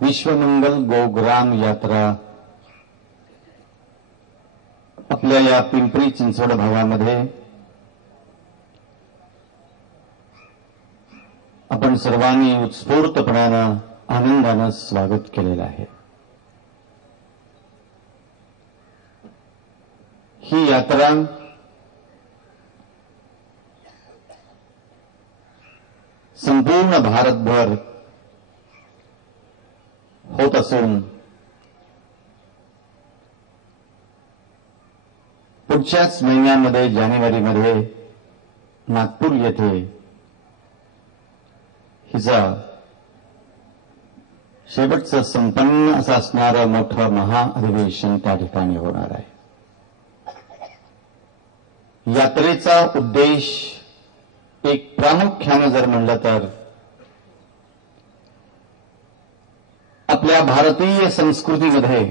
विश्वमंगल गोग्राम यात्रा आपल्या या पिंपरी चिंचवड भागामध्ये आपण सर्वांनी उत्स्फूर्तपणानं आनंदानं स्वागत केलेलं आहे। ही यात्रा संपूर्ण भारतभर होत असून पुढच्याच महिन्यामध्ये जानेवारीमध्ये नागपूर येथे हिचा शेवटचं संपन्न असं असणारं मोठं महाअधिवेशन त्या ठिकाणी होणार आहे। यात्रेचा उद्देश एक प्रामुख्यानं जर म्हणलं तर आपल्या भारतीय संस्कृतीमध्ये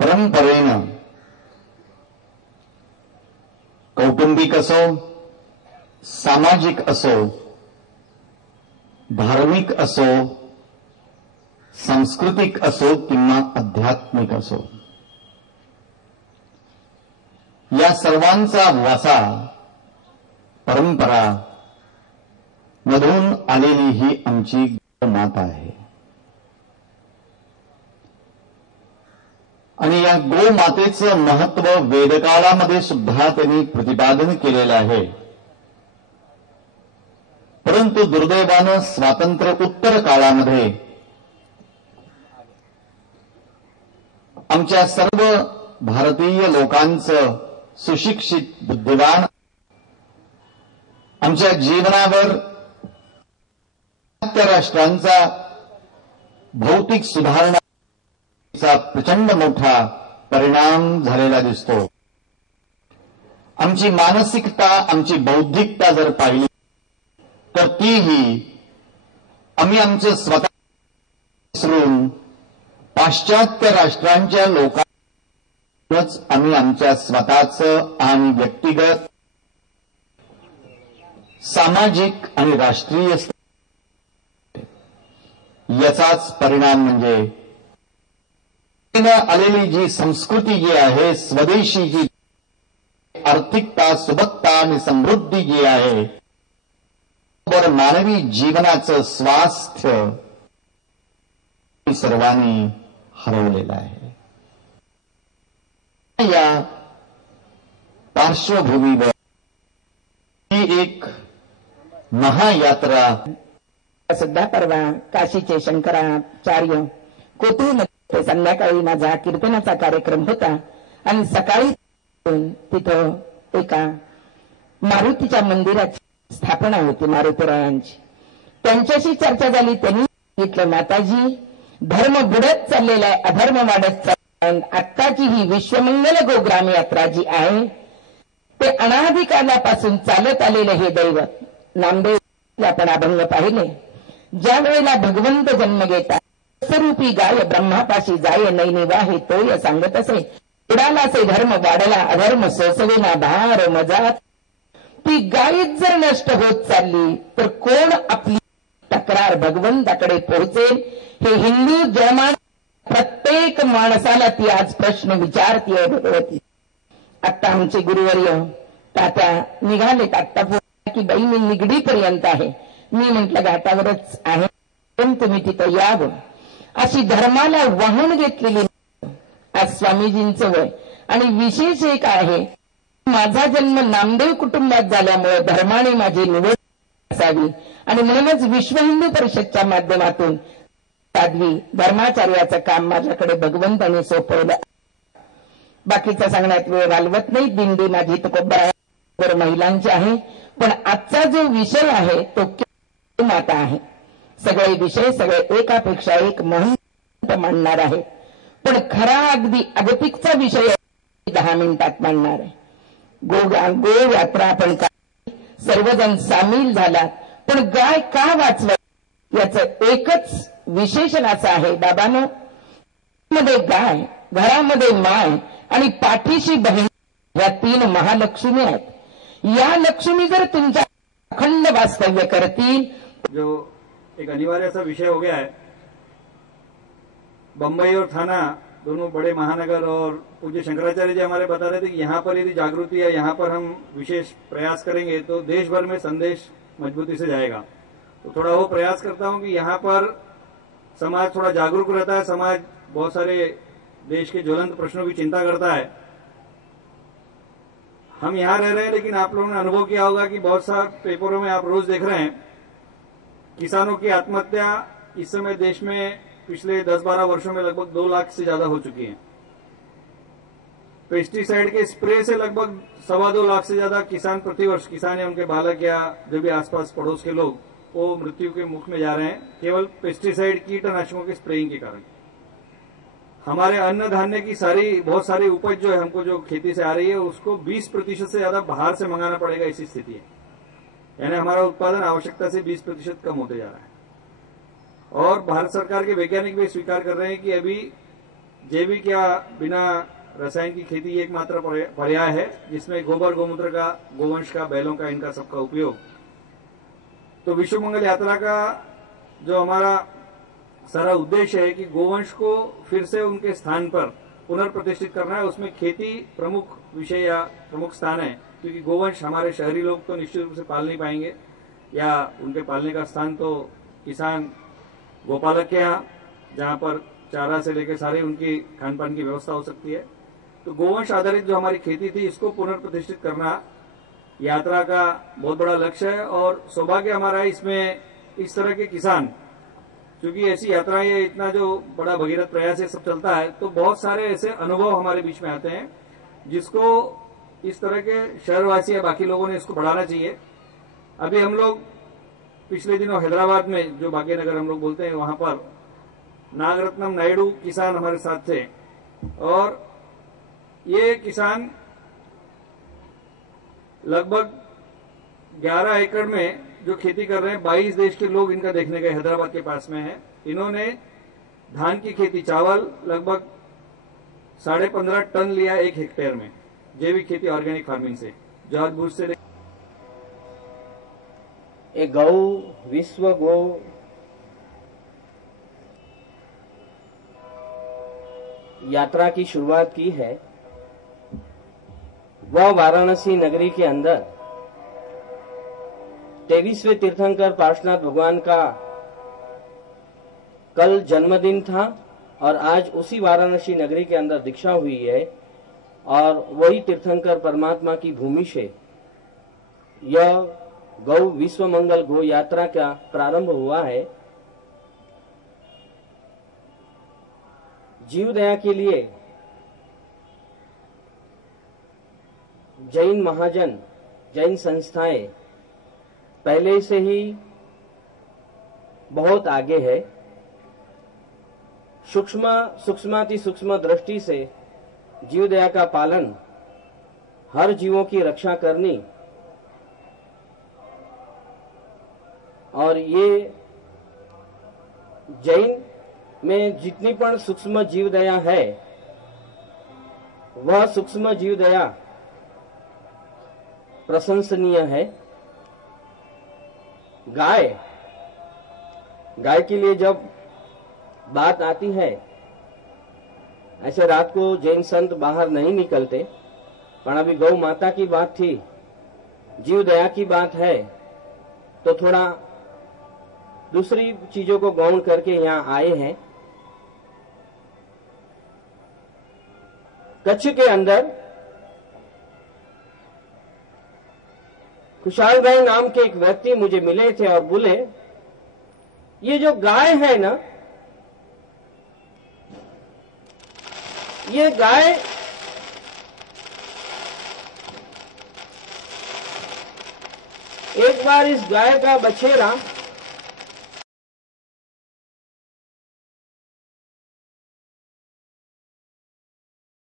परंपरेनं कौटुंबिक असो, सामाजिक असो, धार्मिक असो, सांस्कृतिक असो किंवा आध्यात्मिक असो, या सर्वांचा वासा परंपरा मधून आलेली ही आमची गोमाता आहे। आणि या गोमातेचं महत्व वेदकाळामध्ये सुद्धा त्यांनी प्रतिपादन केलेलं आहे। परंतु दुर्दैवानं स्वातंत्र्य उत्तर काळामध्ये आमच्या सर्व भारतीय लोकांचं सुशिक्षित बुद्धिवान आमच्या जीवनावर राष्ट्रांचा भौतिक सुधारणेचा प्रचंड मोठा परिणाम झालेला दिसतो। आमची मानसिकता, आमची बौद्धिकता जर पाहिली तर तीही आम्ही आमचं स्वतः विसरून पाश्चात्य राष्ट्रांच्या लोकांनाच आम्ही आमच्या स्वतःचं आणि व्यक्तिगत, सामाजिक आणि राष्ट्रीय याचाच परिणाम म्हणजे आलेली जी संस्कृती जी आहे, स्वदेशी जी आर्थिकता, सुबत्ता आणि समृद्धी जी आहे, बरोबर मानवी जीवनाचं स्वास्थ्य सर्वांनी हरवलेलं आहे। या पार्श्वभूमीवर ही एक महायात्रा सुद्धा परवा काशीचे शंकराचार्य कोथरूडमध्ये संध्याकाळी माझा कीर्तनाचा कार्यक्रम होता आणि सकाळी तिथं एका मारुतीच्या मंदिराची स्थापना होती, मारुतीरायांची। त्यांच्याशी चर्चा झाली। त्यांनी सांगितलं, माताजी, धर्म बुडत चाललेला आहे, अधर्म वाढत चाललेला आहे। आत्ताची ही विश्वमंगल गोग्राम यात्रा जी आहे ते अनादी कालापासून चालत आलेले हे दैवत नामदेव आपण अभंग पाहिले। ज्या वेळेला भगवंत जन्म घेतात स्वरूपी गाय ब्रह्मापाशी जाय नैनी वाहे तोय सांगत असे, उडाला से धर्म वाढला अधर्म सोसवेना भार मजात। ती गायच जर नष्ट होत चालली तर कोण आपली तक्रार भगवंताकडे पोहोचेल? हे हिंदू जन्मान प्रत्येक माणसाला ती आज प्रश्न विचारतीये भगवती। आता आमचे गुरुवर्य तात्या निघालेत आत्ता की बाई मी निगडीपर्यंत आहे। मी म्हटलं घाटावरच आहे, पण तुम्ही तिथं यावं। अशी धर्माला वाहून घेतलेली आज स्वामीजींचं वय। आणि विशेष एक आहे, माझा जन्म नामदेव कुटुंबात झाल्यामुळे धर्माने माझी निवड असावी आणि म्हणूनच विश्व हिंदू परिषदच्या माध्यमातून साध्वी धर्माचार्याचं काम माझ्याकडे भगवंताने सोपवलं। बाकीचा सांगण्यात वेळ घालवत नाही। दिंडी माझी तुकोबा महिलांची आहे, पण आजचा जो विषय आहे तो माता आहे। सगळे विषय सगळे एकापेक्षा एक महत्त्व मानणार आहे, पण खरा अगदी अगतिकचा विषय 10 मिनिटात मांडणार आहे. गो यात्रा आपण सर्वजण सामील झालात, पण गाय का वाचवायची याचं एकच विशेषण असं आहे बाबांनो, मध्ये गाय, घरामध्ये माय आणि पाठीशी बहीण या 3 महालक्ष्मी आहेत. या लक्ष्मी जर तुमच्या अखंड वास्तव्य करतील, जो एक अनिवार्य सा विषय हो गया है, बम्बई और थाना दोनों बड़े महानगर, और पूज्य शंकराचार्य जी हमारे बता रहे थे कि यहाँ पर यदि जागृति है, यहाँ पर हम विशेष प्रयास करेंगे तो देश भर में संदेश मजबूती से जाएगा. तो थोड़ा वो प्रयास करता हूँ कि यहाँ पर समाज थोड़ा जागरूक रहता है. समाज बहुत सारे देश के ज्वलंत प्रश्नों की चिंता करता है. हम यहाँ रह रहे हैं, लेकिन आप लोगों ने अनुभव किया होगा कि बहुत सारे पेपरों में आप रोज देख रहे हैं किसानों की आत्महत्या इस समय देश में पिछले 10-12 वर्षों में लगभग 2 लाख से ज्यादा हो चुकी है. पेस्टिसाइड के स्प्रे से लगभग 2.25 लाख से ज्यादा किसान प्रतिवर्ष, किसान या उनके बालक या जो भी आसपास पड़ोस के लोग, वो मृत्यु के मुख में जा रहे हैं केवल पेस्टिसाइड कीटनाशकों के स्प्रेइंग के कारण. हमारे अन्न धान्य की बहुत सारी उपज जो है, हमको जो खेती से आ रही है, उसको 20% से ज्यादा बाहर से मंगाना पड़ेगा, ऐसी स्थिति है. यानी हमारा उत्पादन आवश्यकता से 20% कम होते जा रहा है. और भारत सरकार के वैज्ञानिक भी स्वीकार कर रहे हैं कि अभी जैविक या बिना रसायन की खेती एकमात्र पर्याय है जिसमें गोबर, गोमूत्र का, गोवंश का, बैलों का, इनका सबका उपयोग. तो विश्व मंगल यात्रा का जो हमारा सारा उद्देश्य है कि गोवंश को फिर से उनके स्थान पर पुनर्प्रतिष्ठित करना है. उसमें खेती प्रमुख विषय या प्रमुख स्थान है, क्योंकि गोवंश हमारे शहरी लोग तो निश्चित रूप से पाल नहीं पाएंगे, या उनके पालने का स्थान तो किसान गोपालक के यहाँ, जहां पर चारा से लेकर सारी उनकी खान पान की व्यवस्था हो सकती है. तो गोवंश आधारित जो हमारी खेती थी, इसको पुनर्प्रतिष्ठित करना यात्रा का बहुत बड़ा लक्ष्य है. और सौभाग्य हमारा इसमें इस तरह के किसान, क्योंकि ऐसी यात्राएं, ये इतना जो बड़ा भगीरथ प्रयास ये सब चलता है, तो बहुत सारे ऐसे अनुभव हमारे बीच में आते हैं जिसको इस तरह के शहरवासी या बाकी लोगों ने इसको बढ़ाना चाहिए. अभी हम लोग पिछले दिनों हैदराबाद में, जो भाग्यनगर हम लोग बोलते हैं, वहां पर नागरत्नम नायडू किसान हमारे साथ थे. और ये किसान लगभग 11 एकड़ में जो खेती कर रहे हैं, 22 देश के लोग इनका देखने गए, हैदराबाद के पास में है. इन्होंने धान की खेती, चावल लगभग 15.5 टन लिया 1 हेक्टेयर में, जैविक खेती, ऑर्गेनिक फार्मिंग से, जॉर्ज बुश से. एक गौ विश्व गो यात्रा की शुरुआत की है, वह वाराणसी नगरी के अंदर 23वें तीर्थंकर पार्श्वनाथ भगवान का कल जन्मदिन था, और आज उसी वाराणसी नगरी के अंदर दीक्षा हुई है. और वही तीर्थंकर परमात्मा की भूमि से यह गौ विश्व मंगल गो यात्रा का प्रारंभ हुआ है. जीव दया के लिए जैन महाजन, जैन संस्थाएं पहले से ही बहुत आगे है. सूक्ष्माति सूक्ष्म दृष्टि से जीव दया का पालन, हर जीवों की रक्षा करनी, और ये जैन में जितनी पण सूक्ष्म जीव दया है, वह सूक्ष्म जीव दया प्रशंसनीय है. गाय के लिए जब बात आती है, ऐसे रात को जैन संत बाहर नहीं निकलते, पर अभी गौ माता की बात थी, जीव दया की बात है, तो थोड़ा दूसरी चीजों को गौण करके यहाँ आए हैं. कच्छ के अंदर खुशहाल भाई नाम के एक व्यक्ति मुझे मिले थे और बोले, ये जो गाय है ना, ये गाय एक बार इस गाय का बछेरा